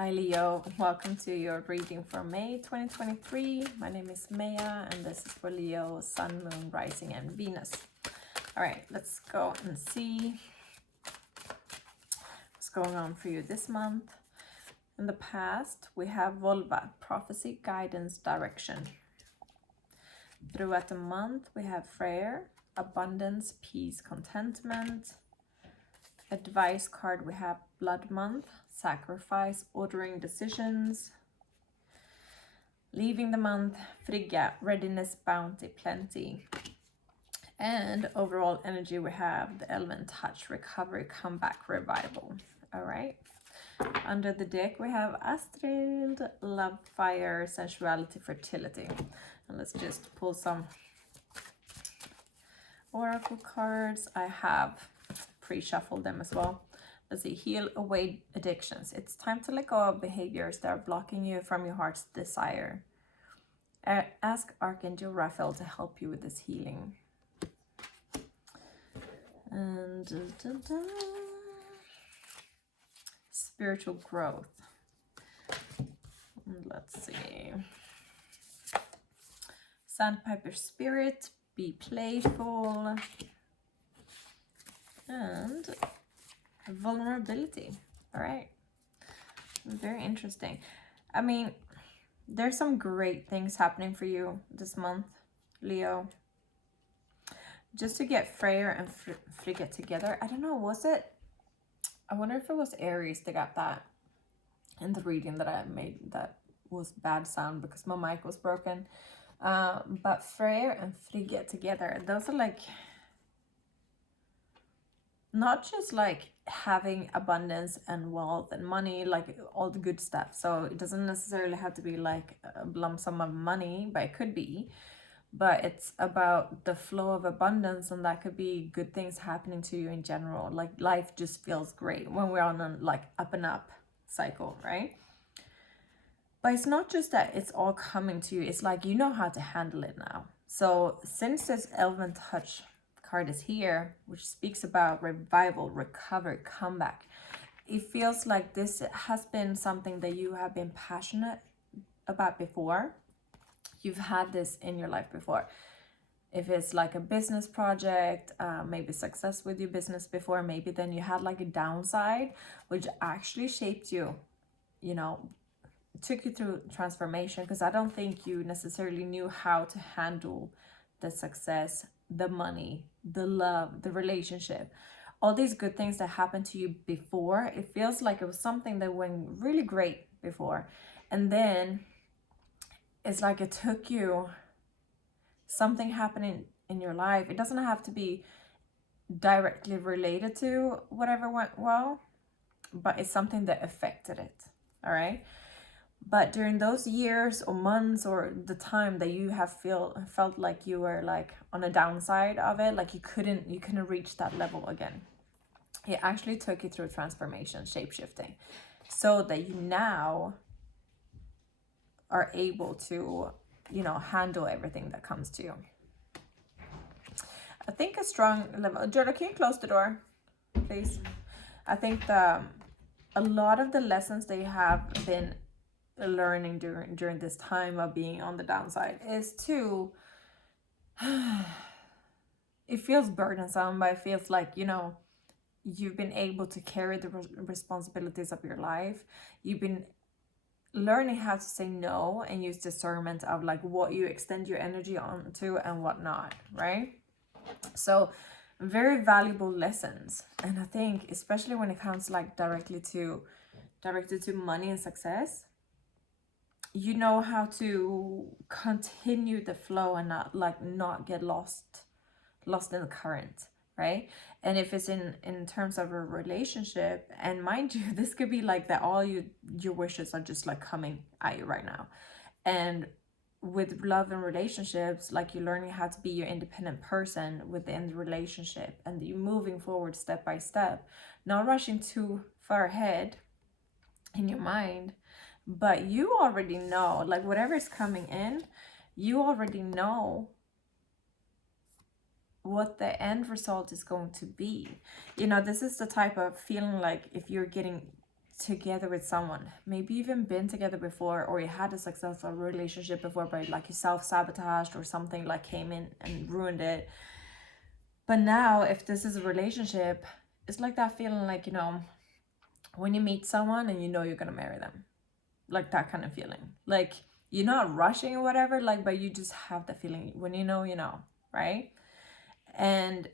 Hi Leo, welcome to your reading for May 2023. My name is Mejah and this is for Leo, Sun, Moon, Rising and Venus. All right, let's go and see what's going on for you this month. In the past, we have Volva, prophecy, guidance, direction. Throughout the month, we have Freyr, abundance, peace, contentment. Advice card, we have blood month, sacrifice, ordering decisions. Leaving the month, Frigga, readiness, bounty, plenty. And overall energy, we have the element touch, recovery, comeback, revival. All right. Under the deck, we have Astrid, love, fire, sensuality, fertility. And let's just pull some oracle cards. I have pre-shuffled them as well. Let's see, heal away addictions. It's time to let go of behaviors that are blocking you from your heart's desire. Ask Archangel Raphael to help you with this healing. And spiritual growth. And let's see. Sandpiper spirit, be playful. And vulnerability. All right, very interesting. I mean, there's some great things happening for you this month, Leo. Just to get Freyr and Frigga together, I don't know, was it, I wonder if it was Aries that got that in the reading that I made. That was bad sound because my mic was broken. But Freyr and Frigga together, those are like not just like having abundance and wealth and money, like all the good stuff. So it doesn't necessarily have to be like a lump sum of money, but it could be. But it's about the flow of abundance, and that could be good things happening to you in general. Like life just feels great when we're on a like up and up cycle, right? But it's not just that it's all coming to you. It's like you know how to handle it now. So since this element touch card is here, which speaks about revival, recovery, comeback, it feels like this has been something that you have been passionate about before. You've had this in your life before. If it's like a business project, maybe success with your business before, maybe then you had like a downside which actually shaped you, you know, took you through transformation, because I don't think you necessarily knew how to handle the success, the money, the love, the relationship, all these good things that happened to you before. It feels like it was something that went really great before, and then it's like it took you, something happening in your life. It doesn't have to be directly related to whatever went well, but it's something that affected it. All right. But during those years or months or the time that you have felt like you were like on a downside of it, like you couldn't reach that level again, it actually took you through transformation, shape-shifting, so that you now are able to, you know, handle everything that comes to you. I think a strong level. Jordan, can you close the door, please? I think a lot of the lessons that you have been learning during this time of being on the downside is to it feels burdensome, but it feels like, you know, you've been able to carry the responsibilities of your life. You've been learning how to say no and use discernment of like what you extend your energy onto and what not, right? So very valuable lessons. And I think especially when it comes like directed to money and success, you know how to continue the flow and not get lost in the current, right? And if it's in terms of a relationship, and mind you, this could be like that all your wishes are just like coming at you right now. And with love and relationships, like you're learning how to be your independent person within the relationship, and you're moving forward step by step, not rushing too far ahead in your mind. But you already know, like whatever is coming in, you already know what the end result is going to be. You know, this is the type of feeling like if you're getting together with someone, maybe even been together before, or you had a successful relationship before, but like you self-sabotaged or something like came in and ruined it. But now if this is a relationship, it's like that feeling like, you know, when you meet someone and you know you're gonna marry them, like that kind of feeling, like you're not rushing or whatever, like, but you just have the feeling when you know, right? And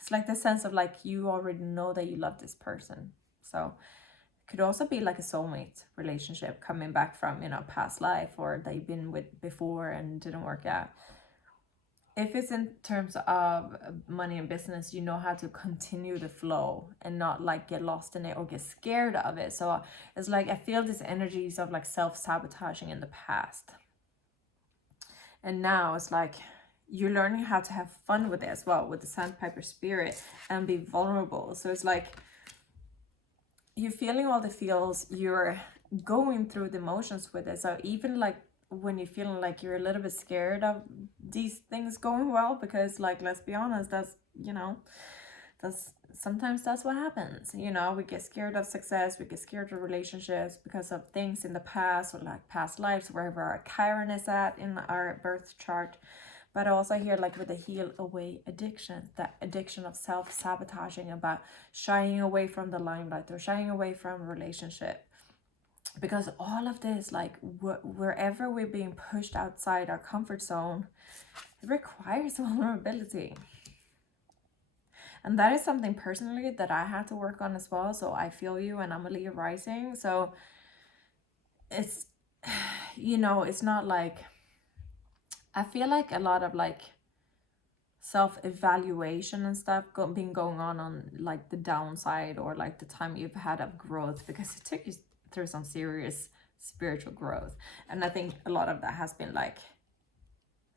it's like the sense of like you already know that you love this person. So it could also be like a soulmate relationship coming back from, you know, past life, or that you've been with before and didn't work out. If it's in terms of money and business, you know how to continue the flow and not like get lost in it or get scared of it. So it's like I feel these energies of like self-sabotaging in the past, and now it's like you're learning how to have fun with it as well, with the sandpiper spirit, and be vulnerable. So it's like you're feeling all the feels, you're going through the emotions with it. So even like when you're feeling like you're a little bit scared of these things going well, because like, let's be honest, that's, you know, that's sometimes that's what happens. You know, we get scared of success, we get scared of relationships because of things in the past, or like past lives, wherever our Chiron is at in our birth chart. But also here, like with the heal away addiction, that addiction of self-sabotaging, about shying away from the limelight or shying away from a relationship. Because all of this, like wherever we're being pushed outside our comfort zone, it requires vulnerability. And that is something personally that I had to work on as well. So I feel you, and I'm a Leo rising. So it's, you know, it's not like, I feel like a lot of like self-evaluation and stuff been going on like the downside, or like the time you've had of growth, because it took you through some serious spiritual growth. And I think a lot of that has been like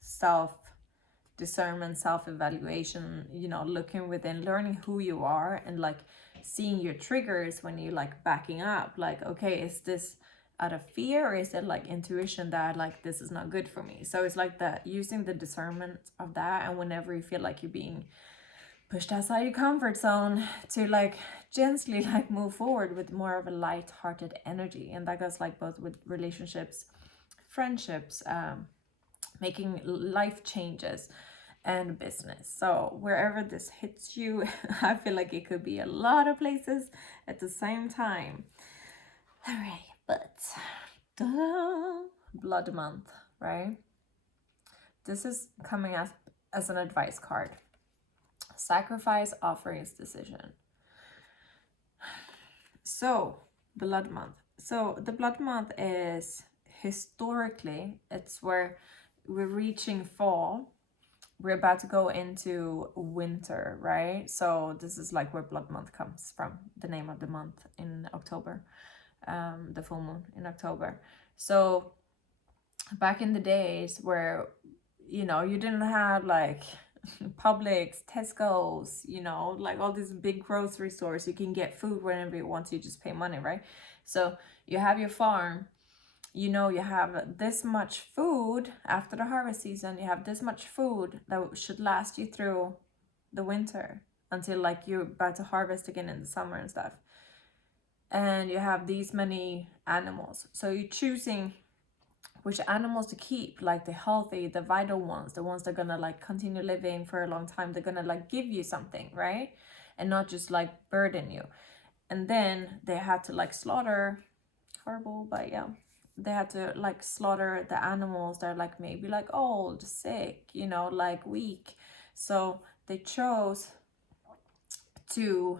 self-discernment, self-evaluation, you know, looking within, learning who you are, and like seeing your triggers when you like backing up, like, okay, is this out of fear, or is it like intuition that like this is not good for me? So it's like that, using the discernment of that. And whenever you feel like you're being pushed outside your comfort zone, to like gently like move forward with more of a light-hearted energy. And that goes like both with relationships, friendships, making life changes, and business. So wherever this hits you, I feel like it could be a lot of places at the same time. All right. But blood month, right? This is coming as an advice card. Sacrifice, offerings, decision. So blood month. So the blood month is historically, it's where we're reaching fall. We're about to go into winter, right? So this is like where blood month comes from, the name of the month in October. The full moon in October. So back in the days where, you know, you didn't have like Publix, Tesco's, you know, like all these big grocery stores, you can get food whenever you want to, you just pay money, right? So you have your farm, you know, you have this much food after the harvest season, you have this much food that should last you through the winter until like you're about to harvest again in the summer and stuff. And you have these many animals, so you're choosing which animals to keep, like the healthy, the vital ones, the ones that are gonna like continue living for a long time, they're gonna like give you something, right? And not just like burden you. And then they had to like slaughter, horrible, but yeah, they had to like slaughter the animals that are like maybe like old, sick, you know, like weak. So they chose to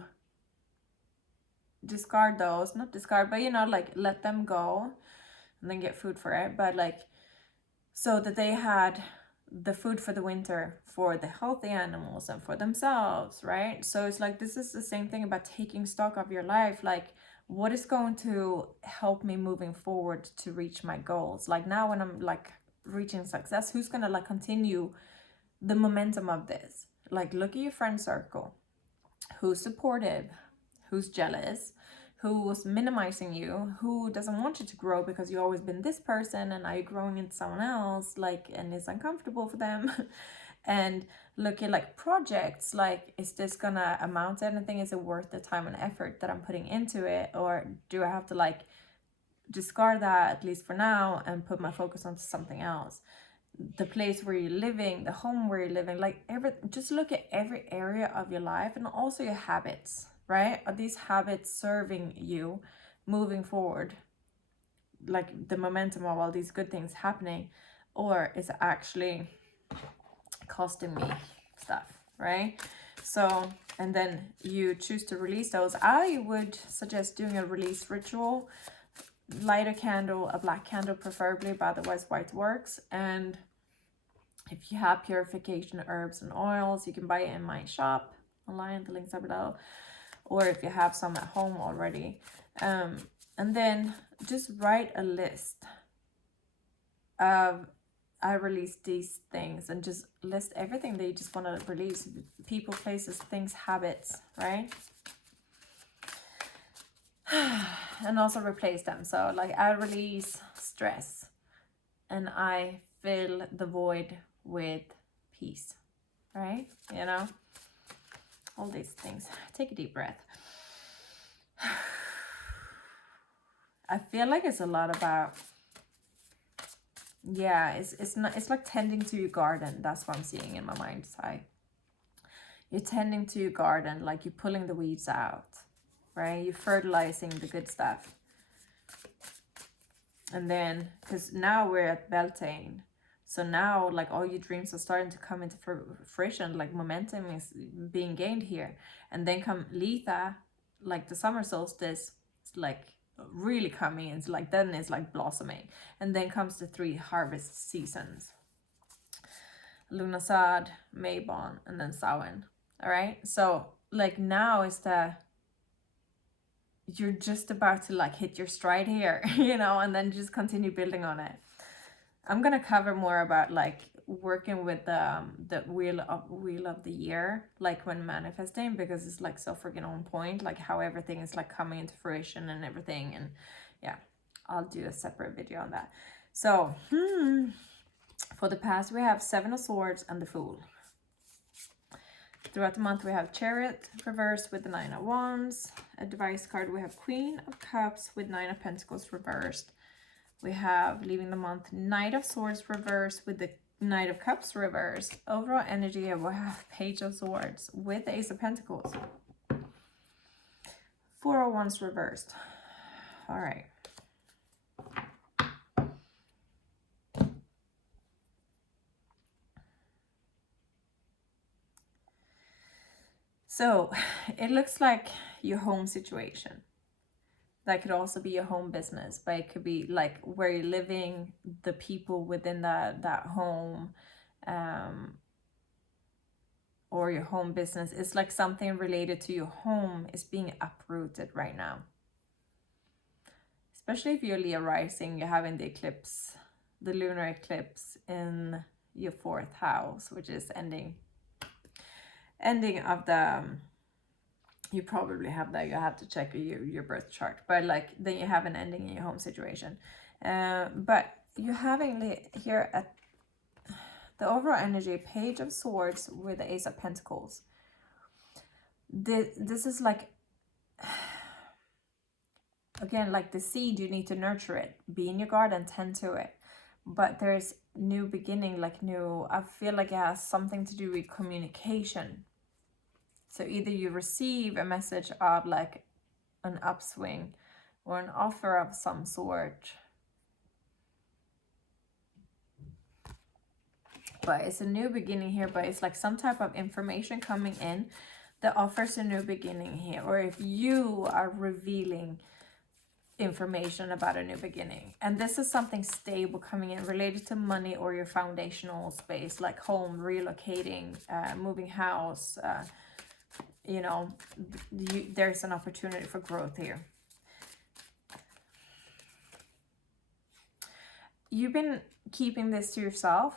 discard those, not discard, but you know, like let them go and then get food for it. But like, so that they had the food for the winter for the healthy animals and for themselves, right? So it's like, this is the same thing about taking stock of your life. Like, what is going to help me moving forward to reach my goals? Like now when I'm like reaching success, who's gonna like continue the momentum of this? Like, look at your friend circle. Who's supportive? Who's jealous? Who's minimizing you? Who doesn't want you to grow because you've always been this person and now you're growing into someone else, like, and it's uncomfortable for them. and look at like projects, like, is this gonna amount to anything? Is it worth the time and effort that I'm putting into it? Or do I have to like discard that, at least for now, and put my focus onto something else? The place where you're living, the home where you're living, like just look at every area of your life, and also your habits, right? Are these habits serving you moving forward, like the momentum of all these good things happening, or is it actually costing me stuff, right? So, and then you choose to release those. I would suggest doing a release ritual. Light a candle, a black candle preferably, but otherwise white works. And if you have purification herbs and oils, you can buy it in my shop online, the links are below, or if you have some at home already. And then just write a list of, I release these things, and just list everything that you just want to release. People, places, things, habits, right? And also replace them. So like, I release stress and I fill the void with peace, right? You know, all these things. Take a deep breath. I feel like it's a lot about, yeah, it's not, it's like tending to your garden. That's what I'm seeing in my mind's eye. You're tending to your garden, like you're pulling the weeds out, right? You're fertilizing the good stuff. And then, because now we're at Beltane, so now like all your dreams are starting to come into fruition, like momentum is being gained here. And then come Letha, like the summer solstice, it's like really coming, it's like, then it's like blossoming. And then comes the 3 harvest seasons: Lughnasadh, Mabon, and then Samhain. All right, so like now is the, you're just about to like hit your stride here, you know, and then just continue building on it. I'm gonna cover more about like working with the wheel of the year, like when manifesting, because it's like so freaking on point, like how everything is like coming into fruition and everything. And yeah, I'll do a separate video on that. So for the past, we have 7 of Swords and the Fool. Throughout the month, we have Chariot reversed with the 9 of Wands. Advice card, we have Queen of Cups with 9 of Pentacles reversed. We have, leaving the month, Knight of Swords reversed with the Knight of Cups reversed. Overall energy, we have Page of Swords with the Ace of Pentacles. 4 of Wands reversed. All right. So it looks like your home situation. That could also be your home business, but it could be like where you're living, the people within that home, or your home business. It's like something related to your home is being uprooted right now. Especially if you're Leo rising, you're having the eclipse, the lunar eclipse in your 4th house, which is ending of the, you probably have that, you have to check your birth chart, but like then you have an ending in your home situation. But you're having here at the overall energy, Page of Swords with the Ace of Pentacles. This is like, again, like the seed, you need to nurture it, be in your garden, tend to it. But there's new beginning, like new, I feel like it has something to do with communication. So either you receive a message of like an upswing or an offer of some sort, but it's a new beginning here. But it's like some type of information coming in that offers a new beginning here, or if you are revealing information about a new beginning. And this is something stable coming in related to money or your foundational space, like home, relocating, moving house, you know, there's an opportunity for growth here. You've been keeping this to yourself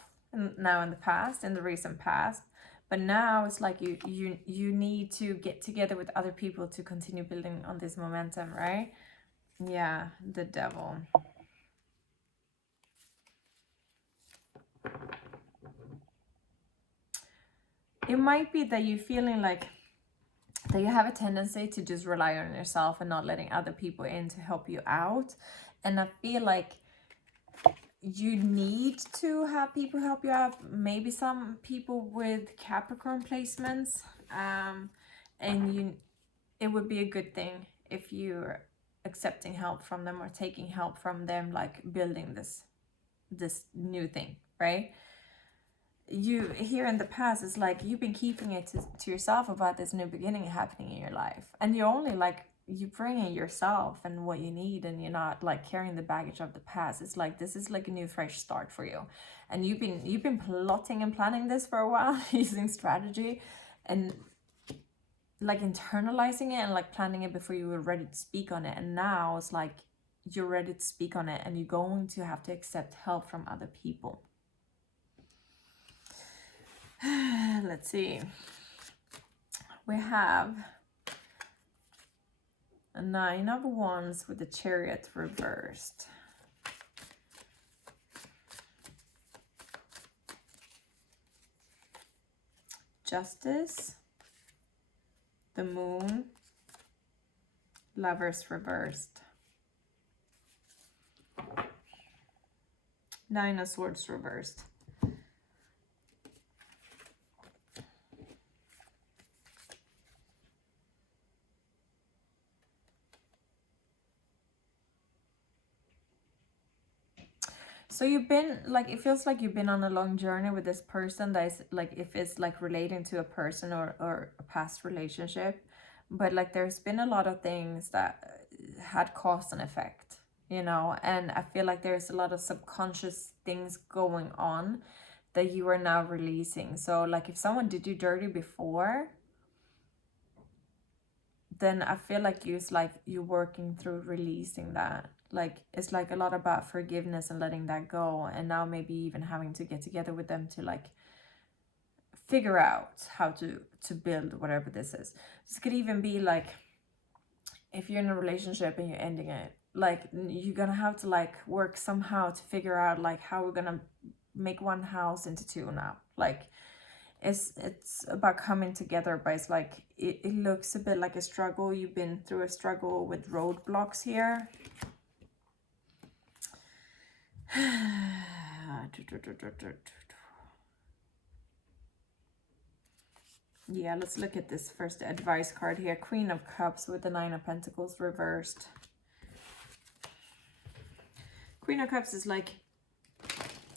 now in the past, in the recent past, but now it's like you need to get together with other people to continue building on this momentum, right? Yeah, the Devil. it might be that you're feeling like that you have a tendency to just rely on yourself and not letting other people in to help you out. And I feel like you need to have people help you out. Maybe some people with Capricorn placements, and it would be a good thing if you're accepting help from them or taking help from them, like building this new thing, right? You here in the past, it's like you've been keeping it to yourself about this new beginning happening in your life, and you're only like, you bring in yourself and what you need, and you're not like carrying the baggage of the past. It's like this is like a new fresh start for you, and you've been plotting and planning this for a while using strategy and like internalizing it and like planning it before you were ready to speak on it. And now it's like you're ready to speak on it, and you're going to have to accept help from other people. Let's see. We have a 9 of Wands with the Chariot reversed. Justice, the Moon, Lovers reversed. 9 of Swords reversed. So you've been like, it feels like you've been on a long journey with this person that is like, if it's like relating to a person or a past relationship, but like there's been a lot of things that had cause and effect, you know, and I feel like there's a lot of subconscious things going on that you are now releasing. So like if someone did you dirty before, then I feel like you're working through releasing that. Like it's like a lot about forgiveness and letting that go, and now maybe even having to get together with them to like figure out how to build whatever this is. This could even be like if you're in a relationship and you're ending it, like you're gonna have to like work somehow to figure out like how we're gonna make one house into two now. Like it's about coming together, but it's like it looks a bit like a struggle. You've been through a struggle with roadblocks here. Yeah, let's look at this first advice card here. Queen of Cups with the 9 of Pentacles reversed. Queen of Cups is like,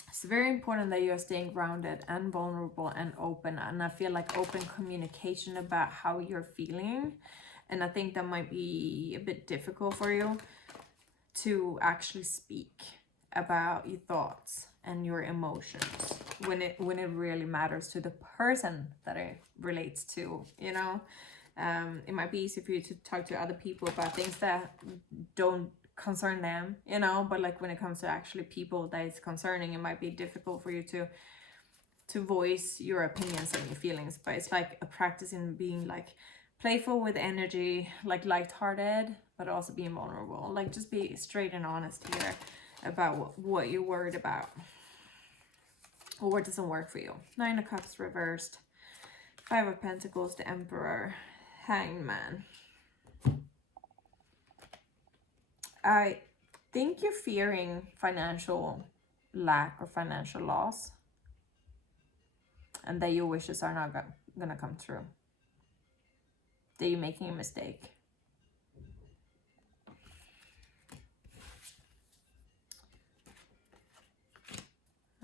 it's very important that you are staying grounded and vulnerable and open. And I feel like open communication about how you're feeling. And I think that might be a bit difficult for you to actually speak about your thoughts and your emotions when it really matters to the person that it relates to, you know. It might be easy for you to talk to other people about things that don't concern them, you know, but like when it comes to actually people that is concerning, it might be difficult for you to voice your opinions and your feelings. But it's like a practice in being like playful with energy, like lighthearted, but also being vulnerable. Like just be straight and honest here about what you're worried about or what doesn't work for you. 9 of Cups reversed, 5 of Pentacles, the Emperor, Hanged Man. I think you're fearing financial lack or financial loss, and that your wishes are not gonna come true, that you're making a mistake.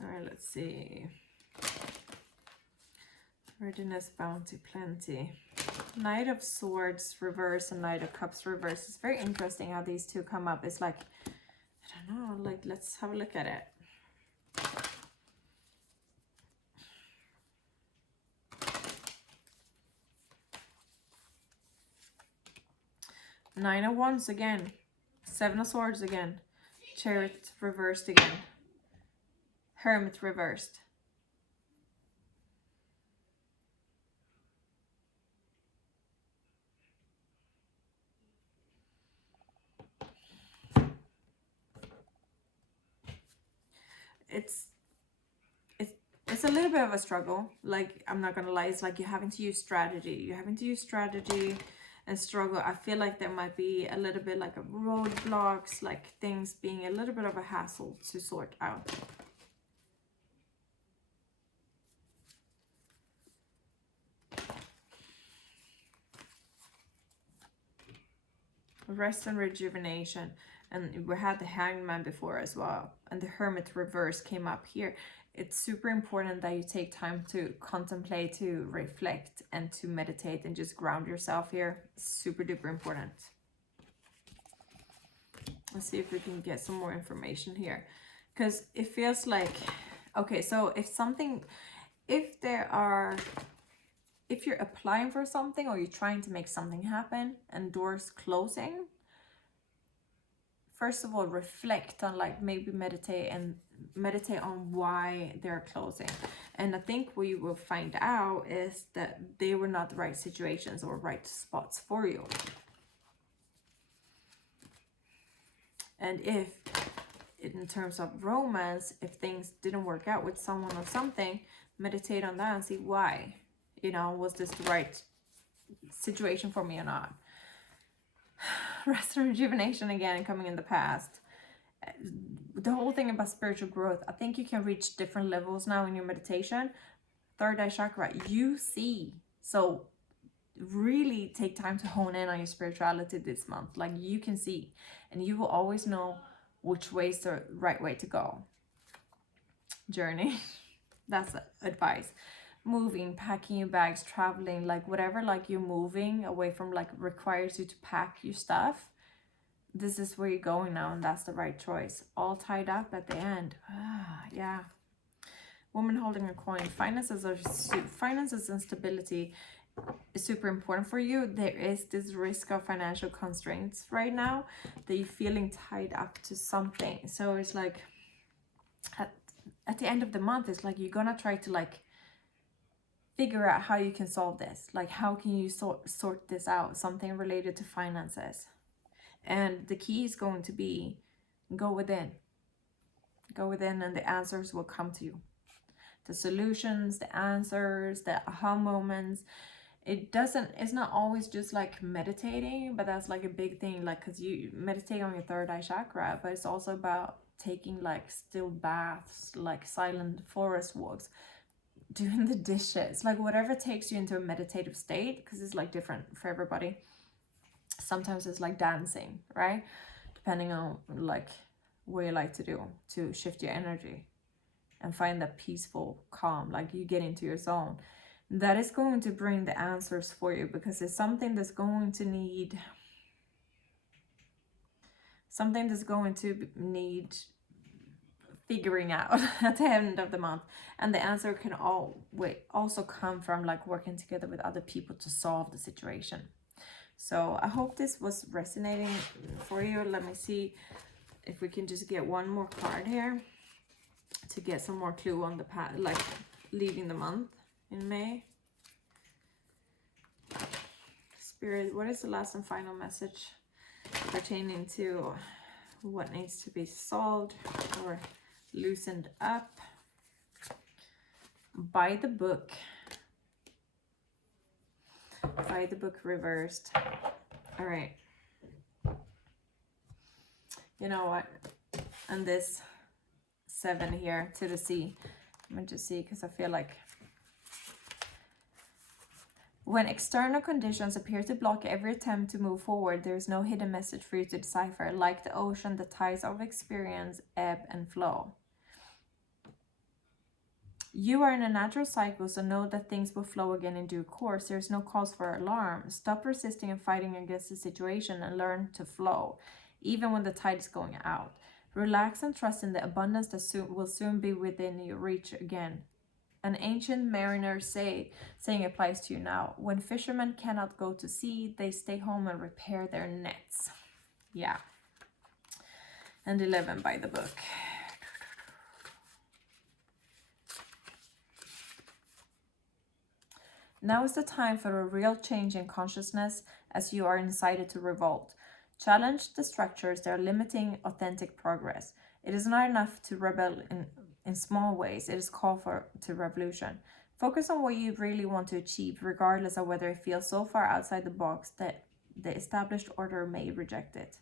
All right, let's see. Readiness, bounty, plenty. Knight of Swords reverse and Knight of Cups reverse. It's very interesting how these two come up. It's like, I don't know, like let's have a look at it. Nine of Wands again. 7 of Swords again. Chariot reversed again. Hermit reversed. It's a little bit of a struggle. Like, I'm not gonna lie, it's like you're having to use strategy. You're having to use strategy and struggle. I feel like there might be a little bit like a roadblocks, like things being a little bit of a hassle to sort out. Rest and rejuvenation. And we had the Hangman before as well, and the Hermit reverse came up here. It's super important that you take time to contemplate, to reflect, and to meditate and just ground yourself here. Super duper important. Let's see if we can get some more information here, because it feels like, okay, so if you're applying for something or you're trying to make something happen and doors closing, first of all, reflect on, like, maybe meditate on why they're closing. And I think what you will find out is that they were not the right situations or right spots for you. And if, in terms of romance, if things didn't work out with someone or something, meditate on that and see why. You know, was this the right situation for me or not? Rest and rejuvenation again, coming in the past. The whole thing about spiritual growth, I think you can reach different levels now in your meditation. Third eye chakra, you see. So really take time to hone in on your spirituality this month. Like, you can see, and you will always know which way is the right way to go. Journey. That's advice. Moving, packing your bags, traveling, like whatever, like you're moving away from, like, requires you to pack your stuff. This is where you're going now, and that's the right choice. All tied up at the end. Yeah. Woman holding a coin. Finances and stability is super important for you. There is this risk of financial constraints right now, that you're feeling tied up to something. So it's like at the end of the month, it's like you're gonna try to, like, figure out how you can solve this. Like, how can you sort this out? Something related to finances. And the key is going to be go within. Go within, and the answers will come to you. The solutions, the answers, the aha moments. It's not always just like meditating, but that's like a big thing. Like, because you meditate on your third eye chakra, but it's also about taking, like, still baths, like silent forest walks, doing the dishes, like whatever takes you into a meditative state, because it's like different for everybody. Sometimes it's like dancing, right? Depending on, like, what you like to do to shift your energy and find that peaceful calm, like you get into your zone. That is going to bring the answers for you, because it's something that's going to need figuring out at the end of the month. And the answer can also come from, like, working together with other people to solve the situation. So I hope this was resonating for you. Let me see if we can just get one more card here to get some more clue on the path, like leaving the month in May. Spirit, what is the last and final message pertaining to what needs to be solved or loosened up? By the book. By the book reversed. All right. You know what? And this 7 here to the sea. I'm going to see, because I feel like when external conditions appear to block every attempt to move forward, there is no hidden message for you to decipher. Like the ocean, the tides of experience ebb and flow. You are in a natural cycle, so know that things will flow again in due course. There's no cause for alarm. Stop resisting and fighting against the situation and learn to flow, even when the tide is going out. Relax and trust in the abundance that will soon be within your reach again. An ancient mariner saying applies to you now. When fishermen cannot go to sea, they stay home and repair their nets. Yeah. And 11 by the book. Now is the time for a real change in consciousness, as you are incited to revolt. Challenge the structures that are limiting authentic progress. It is not enough to rebel in small ways. It is called for to revolution. Focus on what you really want to achieve, regardless of whether it feels so far outside the box that the established order may reject it.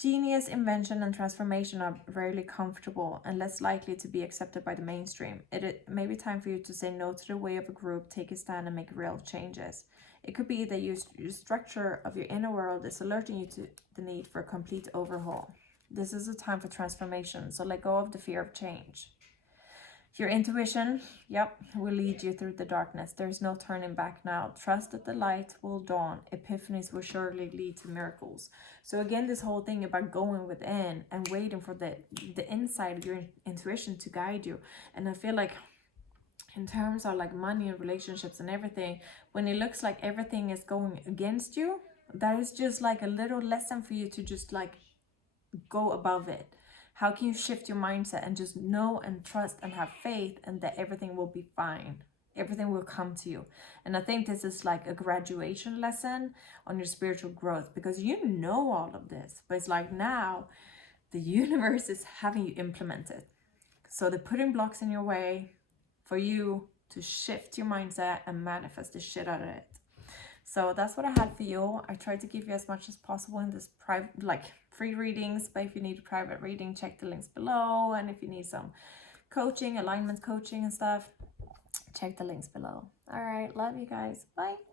Genius, invention, and transformation are rarely comfortable and less likely to be accepted by the mainstream. It may be time for you to say no to the way of a group, take a stand, and make real changes. It could be that your structure of your inner world is alerting you to the need for a complete overhaul. This is a time for transformation, so let go of the fear of change. Your intuition, yep, will lead you through the darkness. There's no turning back now. Trust that the light will dawn. Epiphanies will surely lead to miracles. So again, this whole thing about going within and waiting for the inside of your intuition to guide you. And I feel like in terms of like money and relationships and everything, when it looks like everything is going against you, that is just like a little lesson for you to just like go above it. How can you shift your mindset and just know and trust and have faith and that everything will be fine? Everything will come to you. And I think this is like a graduation lesson on your spiritual growth, because you know all of this, but it's like now the universe is having you implement it. So they're putting blocks in your way for you to shift your mindset and manifest the shit out of it. So that's what I had for you. I tried to give you as much as possible in this private, like free readings, but if you need a private reading, check the links below. And if you need some coaching, alignment coaching and stuff, check the links below. All right, love you guys. Bye.